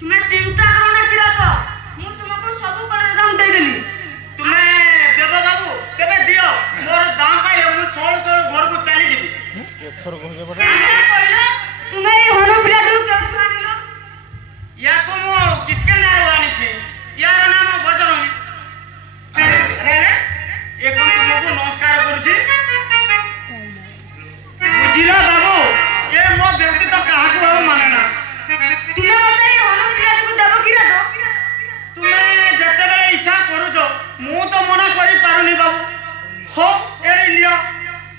तुम्हें चिंता करो ना किरात मु तुमको सब कर दाम दे देली तुम्हें देव बाबू तेबे दियो मोर दाम पाइले मु सोल सोल घर को चली जीबी एथर कहले बडा हमरा कहलो तुम्हें ई हनो पिला दु केउ आनिलो या को मु किसके नारे आनी छे यार नाम बजरंगी अरे अरे एक तुमको नमस्कार करूची बुझिला बाबू ये मो व्यक्ति तो कहा को और माने ना तुमे मते ई हनो पिला को देबो किरात तुम्हें जते बेले इच्छा करूछो मु तो मना करि पारुनी बाबू हो ए लियो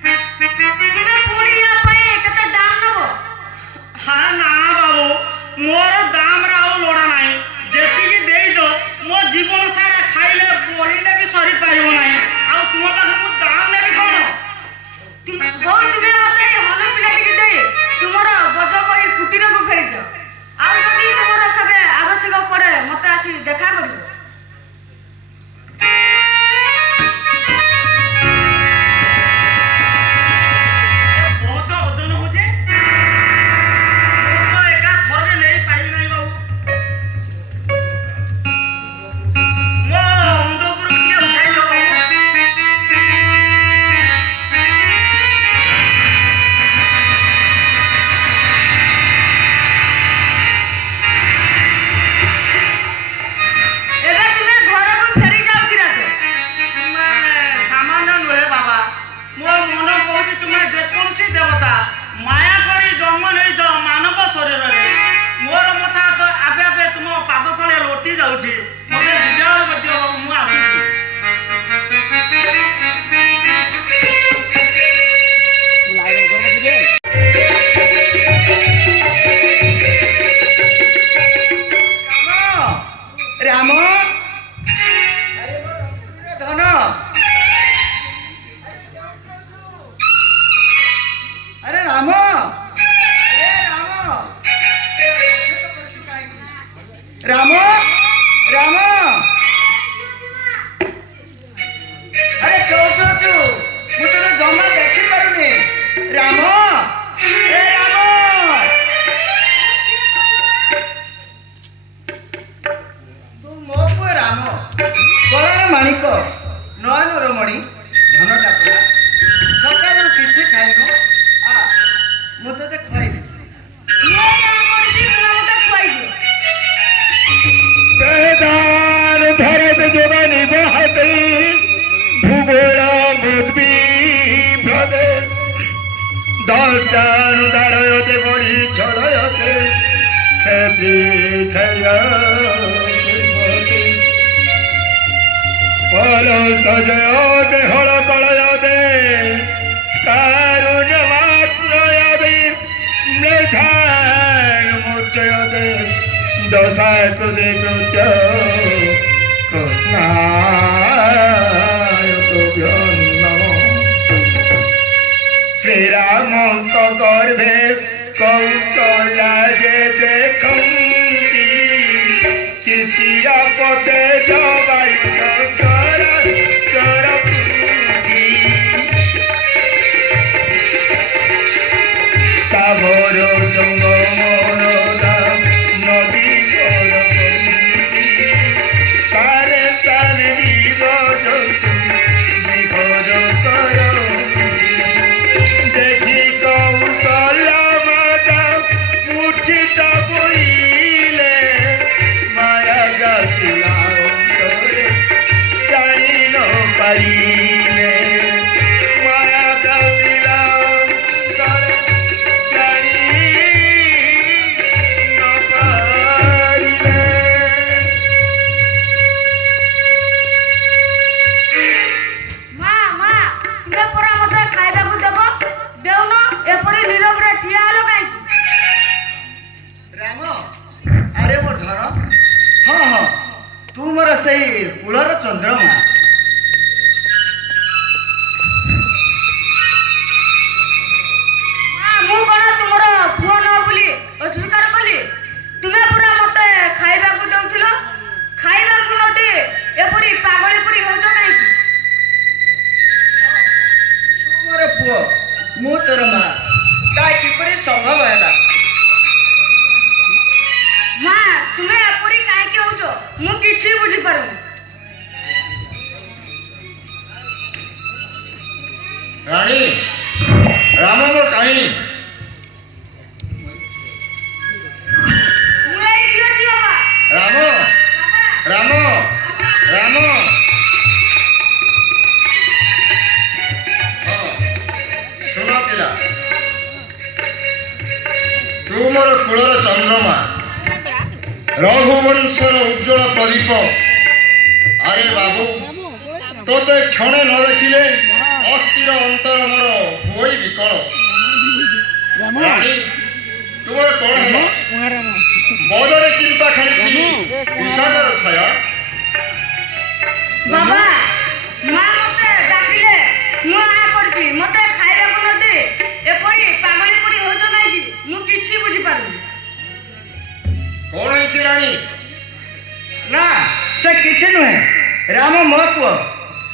तुमे पुणी या पई केते दाम नबो हाँ ना बाबू मोर दाम राव लोड़ा नहीं जेती की देई जो मो जीवन सारा खाइले बोलिले भी सरी पारिबो नहीं आ तुम पाखर मु दाम नेबी कोन हो तुमे मते ई हनो पिला के दे तुमरो बज पई कुटीर को फेरिछ आ जदी तुमरो केबे आवश्यक पड़े मते आसी देखा करिवो बहुत ओजन होजे मु तो एका थरके नहीं पाइबी नहीं बाबू मो मुंडपुर के उठाई लो एबे तुमे घर को फेरी जाओ किरात मैं सामान्य नुहे बाबा मो मन कहूची तुम्हें जेकोसी देवता माया करी जन्म नहीं जो मानव शरीर रे मोर मथा तो आबे आबे तुम पाद तले लोटी जाउची मते विजय बद्य मु आसीची लाइन घर में दे राम अरे धन अरे राम राम राम अरे कौन अछु मु तो जमा देखि पारुनी राम ए राम तू मो पुଅ ରାମ ଗଳାର ମାଣିକ ନୟନର ମଣି ଧନଟା ପରା ସକାଳୁ କିଛି ଖାଇନୁ ଆ ମୁଁ ତତେ ଖୁଆଇଲି ମୁଁ କାମ କରିଛି ତୁମେ ମତେ ଖୁଆଇଦିଅ दान धरत जुगन बहते भूगोल मुद्वी भ्रदे दान दारयते बड़ी छड़यते खेती खया पल सजयते हल कलयते कारुण्य मात्रयते मृषान मुच्यते दशाय कृते कृत्य कृष्णाय तुभ्यो नमः श्रीराम गर्भे कौशल्या जे देखन्ति किसिया पते जबाई कर ताभर जंगम नदी तारे तारे देखी कौशल्या माता मूर्छित बोले माया गाथिला जानी न पारिले माया गाथिला जानी न पारिले ମା ମା ତୁମେ ପରା ମତେ ଖାଇବାକୁ ଦେବ ଦେଉନ ଏପରି ନିରବରେ ଠିଆ ହେଲ କାହିଁକି ରାମ ଆରେ ମୋ ଧର ହଁ ହଁ ତୁ ମୋର ସେଇ କୂଳର ଚନ୍ଦ୍ରମା ମା ମୁଁ କଣ ତୁମର ପୁଅ ନ ବୋଲି ଅସ୍ୱୀକାର କଲି ତୁମେ ପରା ମତେ ଖାଇବାକୁ ଦେଉଥିଲ ଖାଇବାକୁ ନ ଦିଏ ଏପରି ପାଗଳି ପରି ହେଉଛ କାହିଁକି ତୁ ମୋର ପୁଅ ମୁଁ ତୋର ମା ତା କିପରି ସମ୍ଭବ ହେଲା ମା ତୁମେ ମୁଁ କିଛି ବୁଝିପାରୁନି। ରାଣୀ ରାମ ମୋ କାହିଁ ମୁଁ ଏଇଠି ଅଛି ବାବା। ରାମ ବାବା ରାମ ରାମ ହଁ ଶୁଣ ପିଲା ତୁ ମୋର କୁଳର ଚନ୍ଦ୍ରମା ରଘୁବଂଶର ଉଜ୍ଜଳ ପ୍ରଦୀପ ଆରେ ବାବୁ ତୋତେ କ୍ଷଣେ ନ ଦେଖିଲେ ଅସ୍ଥିର ଅନ୍ତର ମୋର ହୋଇ ବିକଳ ରାଣୀ ତୁମର କଣ ହେଲା ବଦରେ ଚିନ୍ତା ଖେଳିଛି ବିଷାଦର ଛାୟା ବାବା ମା ମତେ ଡାକିଲେ ମୁଁ ଆ କରିଛି ମତେ ଖାଇବାକୁ ନ ଦେ ଏପରି ପାଗଳି ପରି ହଉଛ କାହିଁକି ମୁଁ କିଛି ବୁଝିପାରୁନି। କଣ ହେଇଛି ରାଣୀ ନା ସେ କିଛି ନୁହେଁ ରାମ ମୋ ପୁଅ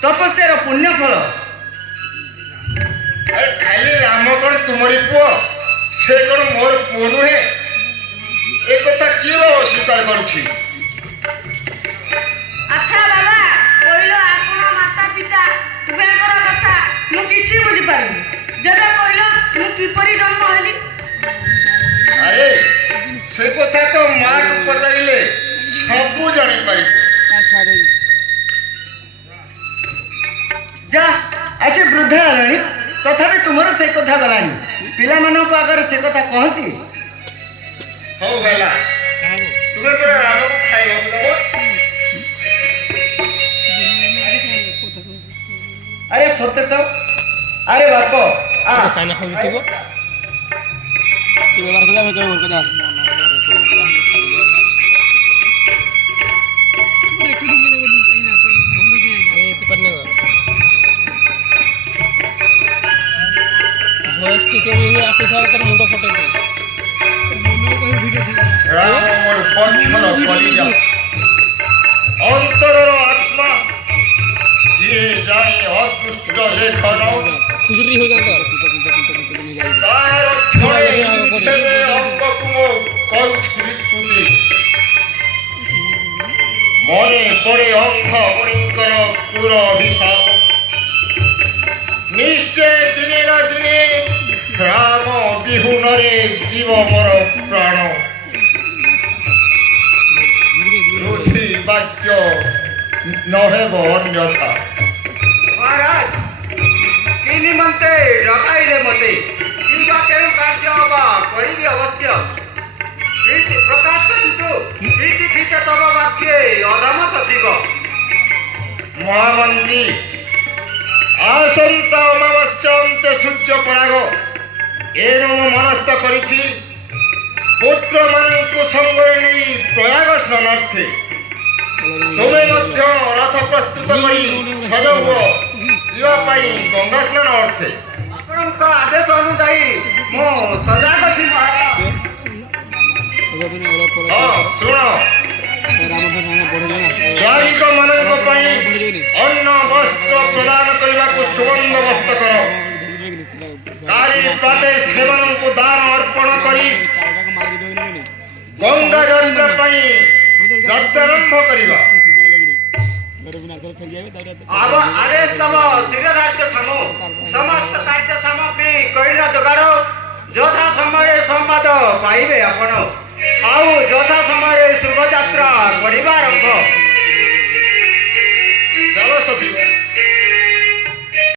ତପସ୍ୟାର ପୁଣ୍ୟ ଫଳ। ଆରେ ଖାଲି ରାମ କଣ ତୁମରି ପୁଅ ସେ କଣ ମୋର ପୁଅ ନୁହେଁ ଏ କଥା କିଏ ବା ଅସ୍ୱୀକାର କରୁଛି ଆଚ୍ଛା ବାବା କହିଲ ଆପଣ ମାତା ପିତା ଉଭୟଙ୍କର କଥା ମୁଁ କିଛି ବୁଝିପାରୁନି। ଯେବେ କହିଲ ମୁଁ କିପରି ଜନ୍ମ ହେଲି? ଆରେ ସେ କଥା ତ ମାକୁ ପଚାରିଲେ ସବୁ ଜାଣିପାରିବ ଯା ଆସି ବୃଦ୍ଧା ହେଲାଣି ତଥାପି ତୁମର ସେ କଥା ଗଲାଣି ପିଲାମାନଙ୍କ ଆଗରେ ସେ କଥା କହନ୍ତି। ହଉ ହେଲା ତୁମେ ପରା ରାମକୁ ଖାଇବାକୁ ଦବ ଆରେ ସତେ ତ ଆରେ ବାପ ଆ ରାମ ମୋର ପକ୍ଷର କଲିଜା ଅନ୍ତରର ଆତ୍ମା କିଏ ଜାଣି ଅଦୃଷ୍ଟ ଲେଖନ ତାର କ୍ଷଣେ ବିଚ୍ଛେଦ ଅଙ୍ଗକୁ ମୋ କରୁଛି ବିକୃତି ମନେ ପଡ଼େ ଅଙ୍ଗ ମଣିଙ୍କର କ୍ରୂର ଅଭିଶାପ ନିଶ୍ଚୟ ଦିନେ ନା ଦିନେ ରାମ ବିହୁନରେ ଯିବ ମୋର ପ୍ରାଣ ଋଷି ବାକ୍ୟ ନହେବ ଅନ୍ୟଥା ମହାରାଜ କି ନିମନ୍ତେ ଡକାଇଲେ ମତେ କିମ୍ବା କେଉଁ କାର୍ଯ୍ୟ ବା କରିବି ଅବଶ୍ୟ ପ୍ରକାଶ କରନ୍ତୁ ପ୍ରୀତି ଫିତ ତବ ବାକ୍ୟେ ଅଧମ ସଚିବ ମହାମନ୍ତ୍ରୀ ଆସନ୍ତା ଅମାବାସ୍ୟା ଅନ୍ତେ ସୂର୍ଯ୍ୟ ପରାଗ ଏଣୁ ମୁଁ ମନସ୍ଥ କରିଛି ପୁତ୍ରମାନଙ୍କୁ ସଙ୍ଗରେ ନେଇ ପ୍ରୟାଗ ସ୍ନାନାର୍ଥେ ତୁମେ ମଧ୍ୟ ରଥ ପ୍ରସ୍ତୁତ କରି ସଜ ହୁଅ ଯିବା ପାଇଁ ଗଙ୍ଗା ସ୍ନାନ ଅର୍ଥେ ଆପଣଙ୍କ ଆଦେଶ ଅନୁଯାୟୀ ମୁଁ ସଜାଗ ଅଛି ମହାରାଜ। ହଁ ଶୁଣ ଚାରିକ ମାନଙ୍କ ପାଇଁ ଅନ୍ନ ବସ୍ତ୍ର ପ୍ରଦାନ କରିବାକୁ ସୁବନ୍ଦୋବସ୍ତ କର କାଲି ପ୍ରାତେ ସେମାନଙ୍କୁ ଦାନ ଅର୍ପଣ କରି ଗଙ୍ଗା ଯାତ୍ରା ପାଇଁ ଯାତ୍ରାରମ୍ଭ କରିବା ଆଦେଶ ତମ ଶିରଧାର୍ଯ୍ୟ ଥାମ ସମସ୍ତ କାର୍ଯ୍ୟ ସାମଗ୍ରୀ କରିଲା ଯୋଗାଡ଼ ଯଥା ସମୟରେ ସମ୍ବାଦ ପାଇବେ ଆପଣ ଆଉ ଯଥା ସମୟରେ ଶୁଭଯାତ୍ରା କରିବା ଆରମ୍ଭ। ଚାଲ ସତୀ